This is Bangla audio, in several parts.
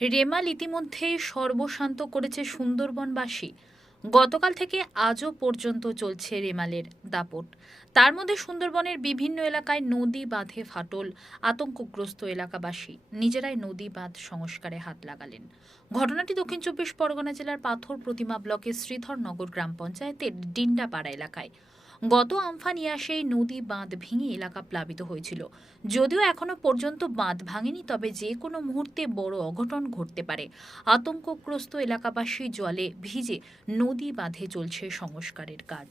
রেমাল ইতিমধ্যেই সর্বশান্ত করেছে সুন্দরবনবাসী। গতকাল থেকে আজও পর্যন্ত চলছে রেমালের দাপট। তার মধ্যে সুন্দরবনের বিভিন্ন এলাকায় নদী বাঁধে ফাটল। আতঙ্কগ্রস্ত এলাকাবাসী নিজেরাই নদী বাঁধ সংস্কারে হাত লাগালেন। ঘটনাটি দক্ষিণ চব্বিশ পরগনা জেলার পাথর প্রতিমা ব্লকের শ্রীধরনগর গ্রাম পঞ্চায়েতের ডিন্ডাপাড়া এলাকায়। গত আমফান ইয়াসেই নদী বাঁধ ভেঙে এলাকা প্লাবিত হয়েছিল। যদিও এখনো পর্যন্ত বাঁধ ভাঙেনি, তবে যে কোনো মুহূর্তে বড় অঘটন ঘটতে পারে। আতঙ্কগ্রস্ত এলাকাবাসী জলে ভিজে নদী বাঁধে চলছে সংস্কারের কাজ।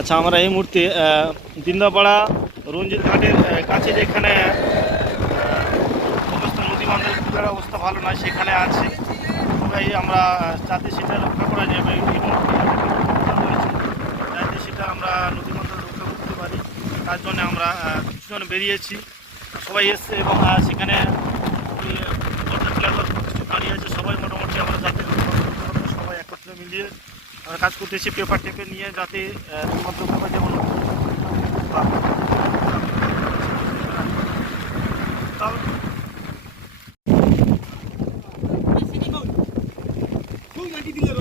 আচ্ছা, আমরা এই মুহূর্তে দিন্দাপাড়া রঞ্জিত ঘাটের কাছে যেখানে অবস্থা নদী বাঁধের খুব অবস্থা ভালো নয় সেখানে আছি। সবাই আমরা যাতে সেটা রক্ষা করা যাবে এই মুহূর্তে যাতে সেটা আমরা নদী বাঁধ রক্ষা করতে পারি, তার জন্য আমরা কিছুজন বেরিয়েছি। সবাই এসছে এবং সেখানে দাঁড়িয়ে আছে। সবাই মোটামুটি আমরা যাতে সবাই একত্রে মিলিয়ে আমরা কাজ করতেছি পেপার টেপে নিয়ে, যাতে একমাত্রভাবে যেমন দিলে